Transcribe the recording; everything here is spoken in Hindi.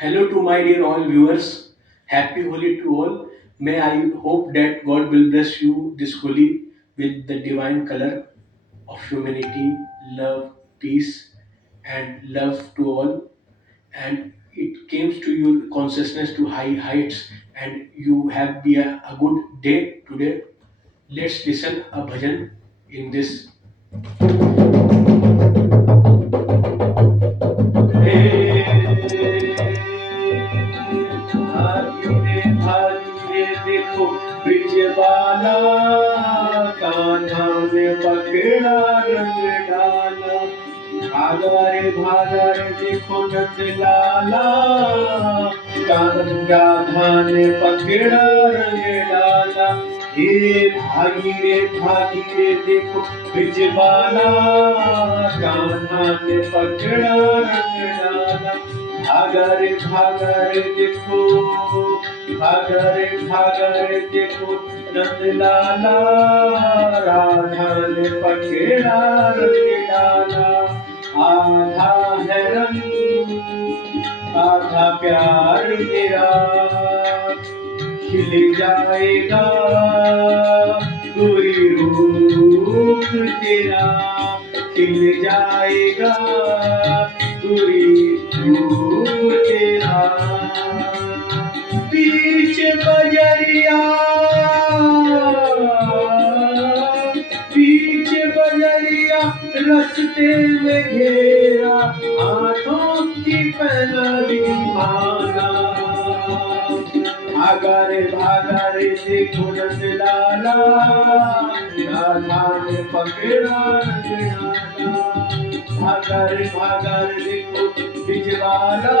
Hello to my dear all viewers. Happy Holi to all. May I hope that God will bless you this Holi with the divine color of humanity, love, peace, and love to all. And it comes to your consciousness to high heights, and you have be a good day today. Let's listen a bhajan in this. भागीरे भागीरे देखो ब्रिजवाला कान्हा ने पकड़ा रंग डाला भागा रे देखो नंद लाला राधा ने पकड़ा रंग डाला हे भागी रे देखो ब्रिजवाला कान्हा ने पकड़ा रंग डाला भागा रे देखो भागा रे देखो नंद लाला राधा ने पकड़ा रंग डाला आधा है रंग आधा प्यार मेरा खिल जाएगा कोई रूप तेरा खिल जाएगा कोई रूप तेरा पीछे बजरिया पीछे बजरिया रस्ते में घेरा हाथों की पहली माला भागा रे देखो नंद लाला राधा ने पकड़ा रंग डाला भागा रे देखो बिजवाला